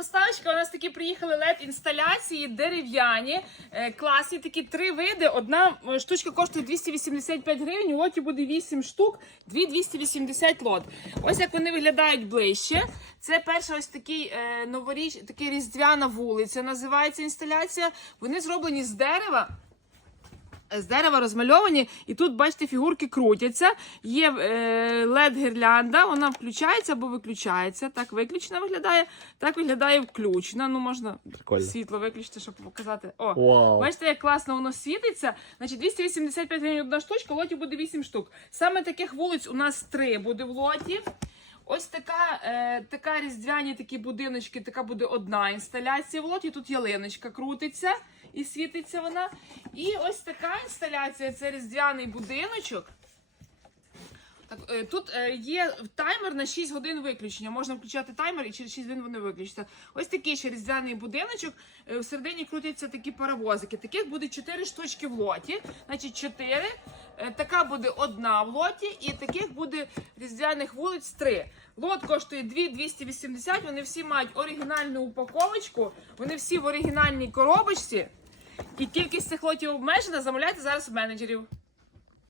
поставочка. У нас такі приїхали led інсталяції дерев'яні, е, класні такі три види. Одна е, штучка коштує 285 гривень, у лоті буде 8 штук, 2 280 лот. Ось як вони виглядають ближче. Це перша ось такий е, новоріч, такий різдвяна вулиця. Називається інсталяція. Вони зроблені з дерева. З дерева розмальовані, і тут, бачите, фігурки крутяться. Є е, led гірлянда, вона включається або виключається. Так виключена виглядає, так виглядає включена. Ну, можна Прикольно. світло виключити, щоб показати. О, Вау. бачите, як класно воно світиться. Значить, 285 гривень одна штучка, лоті буде 8 штук. Саме таких вулиць у нас три буде в лоті. Ось така, е, така різдвяні такі будиночки, така буде одна інсталяція в лоті. Тут ялиночка крутиться і світиться вона. І ось така інсталяція це різдвяний будиночок. Так, е, тут е, є таймер на 6 годин виключення. Можна включати таймер і через 6 годин вони виключаться. Ось такий ще різдвяний будиночок. Е, Всередині крутяться такі паровозики. Таких буде 4 штучки в лоті. Значить, 4. Е, Така буде одна в лоті, і таких буде різдвяних вулиць 3. Лот коштує 2 280. Вони всі мають оригінальну упаковочку. Вони всі в оригінальній коробочці. І кількість цих лотів обмежена. Замовляйте зараз у менеджерів.